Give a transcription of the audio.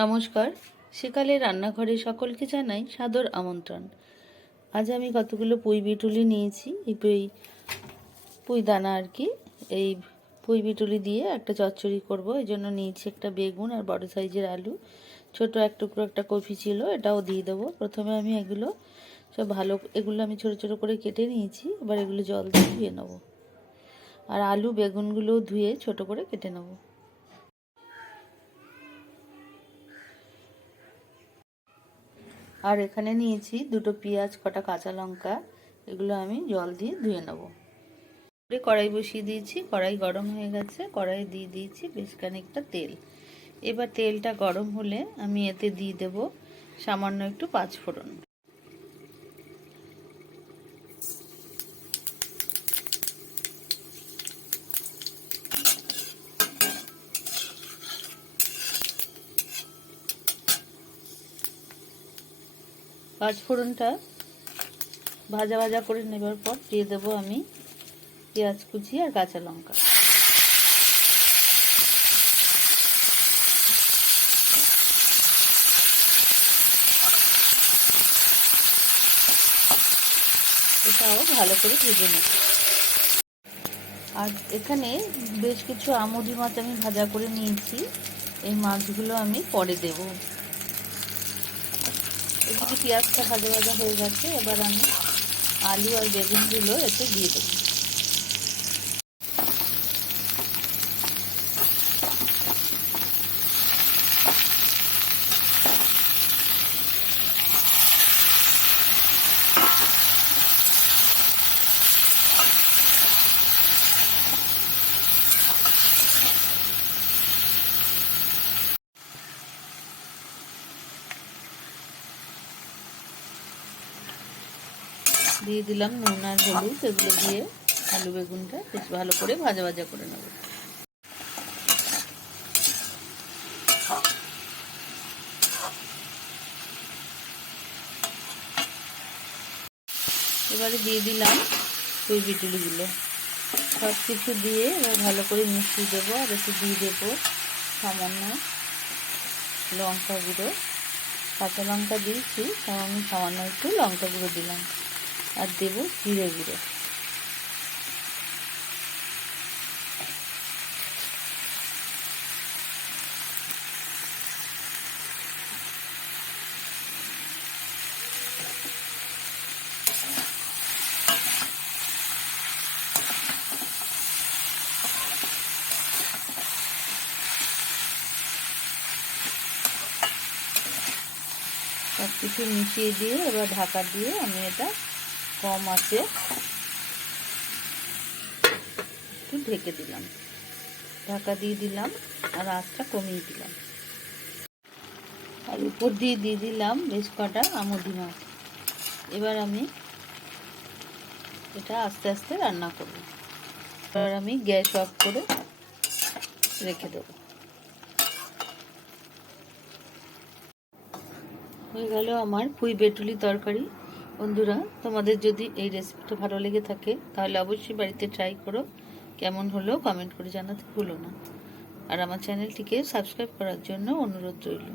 নমস্কার, সেকালের রান্নাঘরে সকলকে জানাই সাদর আমন্ত্রণ। আজ আমি কতগুলো পুঁই বিটুলি নিয়েছি, এই পুঁই দানা আর কি। এই পুঁই বিটুলি দিয়ে একটা চচ্চড়ি করব, এই জন্য নিয়েছি একটা বেগুন আর বড় সাইজের আলু, ছোট এক টুকরো একটা কফি ছিল, এটাও দিয়ে দেবো। প্রথমে আমি এগুলো আমি ছোট ছোট করে কেটে নিয়েছি। এবার এগুলো জল দিয়ে ধুয়ে নেব, আর আলু বেগুনগুলো ধুয়ে ছোট করে কেটে নেব। আর এখানে নিয়েছি দুটো পেঁয়াজ, কটা কাঁচা লঙ্কা, এগুলো আমি জল দিয়ে ধুয়ে নেব। কড়াই বসিয়ে দিয়েছি, কড়াই গরম হয়ে গেছে, কড়াই দিয়ে দিয়েছি বেশ খানিকটা তেল। এবার তেলটা গরম হলে আমি এতে দিয়ে দেব সামান্য একটু পাঁচফোড়ন। পাঁচফোড়নটা ভাজা ভাজা করে নেবার পর দিয়ে দেবো আমি পেঁয়াজ কুচি আর কাঁচা লঙ্কা। এটাও ভালো করে ভেজে নেব। আর এখানে বেশ কিছু আমুদি মাছ আমি ভাজা করে নিয়েছি, এই মাছগুলো আমি পরে দেব। এদিকে পেঁয়াজটা ভাজা ভাজা হয়ে গেছে, এবার আমি আলু আর বেগুনগুলো এতে দিয়ে দেবো। দিয়ে দিলাম নুন আর হলুদ, এগুলো দিয়ে আলু বেগুনটা বেশ ভালো করে ভাজা ভাজা করে নেব। এবারে দিয়ে দিলাম পুঁই বিটুলিগুলো, সব কিছু দিয়ে এবার ভালো করে মিশিয়ে দেবো। আর একটু দিয়ে দেবো সামান্য লঙ্কা গুঁড়ো, কাঁচা লঙ্কা দিয়েছি তাও আমি সামান্য একটু লঙ্কা গুঁড়ো দিলাম, আর দেবো জিরে গুঁড়ো। সব কিছু মিশিয়ে দিয়ে এবার ঢাকা দিয়ে আমি এটা কম আঁচে একটু ঢেকে দিলাম, ঢাকা দিয়ে দিলাম আর আঁচটা কমিয়ে দিলাম। আর উপর দিয়ে দিয়ে দিলাম বেশ কটা আমুদি মাছ। এবার আমি এটা আস্তে আস্তে রান্না করব। এবার আমি গ্যাস অফ করে রেখে দেবো। হয়ে গেল আমার পুঁই বেটুলি তরকারি। বন্ধুরা, তোমাদের যদি এই রেসিপিটা ভালো লেগে থাকে তাহলে অবশ্যই বাড়িতে ট্রাই করো। কেমন হলো কমেন্ট করে জানাতে ভুলো না। আর আমার চ্যানেলটিকে সাবস্ক্রাইব করার জন্য অনুরোধ রইল।